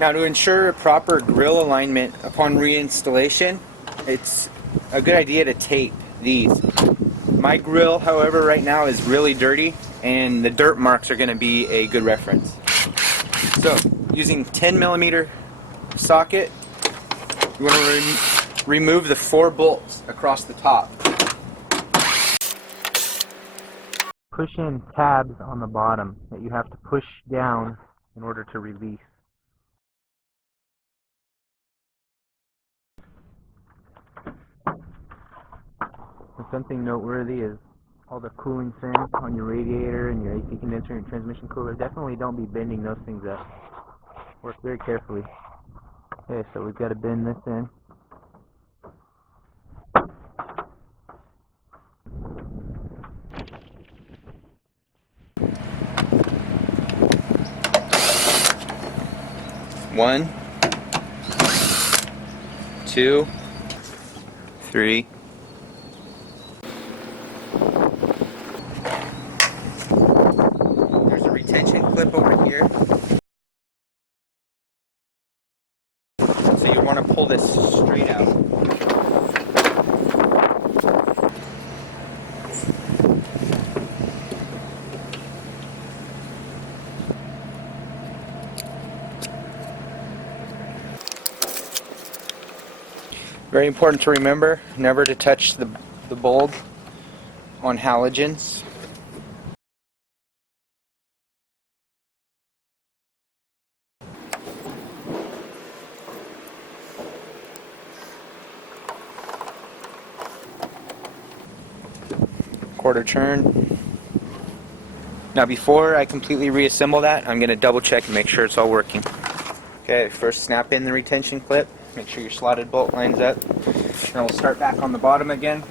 Now, to ensure proper grill alignment upon reinstallation, it's a good idea to tape these. My grill, however, right now is really dirty, and the dirt marks are going to be a good reference. So, using 10mm socket, you want to remove the 4 bolts across the top. Push in tabs on the bottom that you have to push down in order to release. And something noteworthy is all the cooling fins on your radiator and your AC condenser and transmission cooler. Definitely don't be bending those things up. Work very carefully. Okay, so we've got to bend this in. One, 2, 3. There's a retention clip over here. So you want to pull this straight out. Very important to remember, never to touch the bulb on halogens. Quarter turn. Now before I completely reassemble that, I'm going to double check and make sure it's all working. Okay, first snap in the retention clip, make sure your slotted bolt lines up. Then we'll start back on the bottom again.